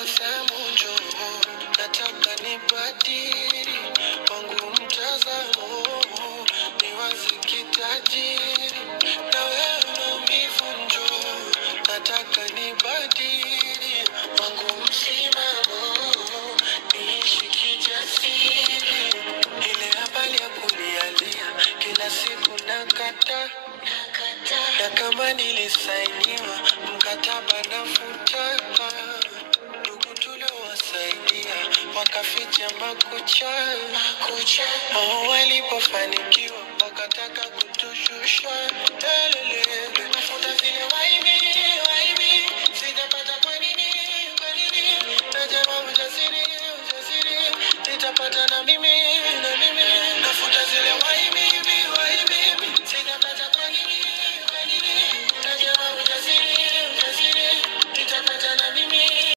tabasamu njoo, nataka nibadili wangu mtazamo, niwaze kitajiri, na wewe maumivu njoo, nataka nibadili wangu msimamo, niishi kijasiri. Ile habari ya kulialia kila siku nakata, na kama nilisainiwa mkataba nafuta. Ndugu tuliowasaidia wakaficha makucha. Oh, walipofanikiwa wakataka kutushusha. Lelelele, nafuta zile waibi, sijapata kwa nini, najama ujasiri, nitapata na mimi.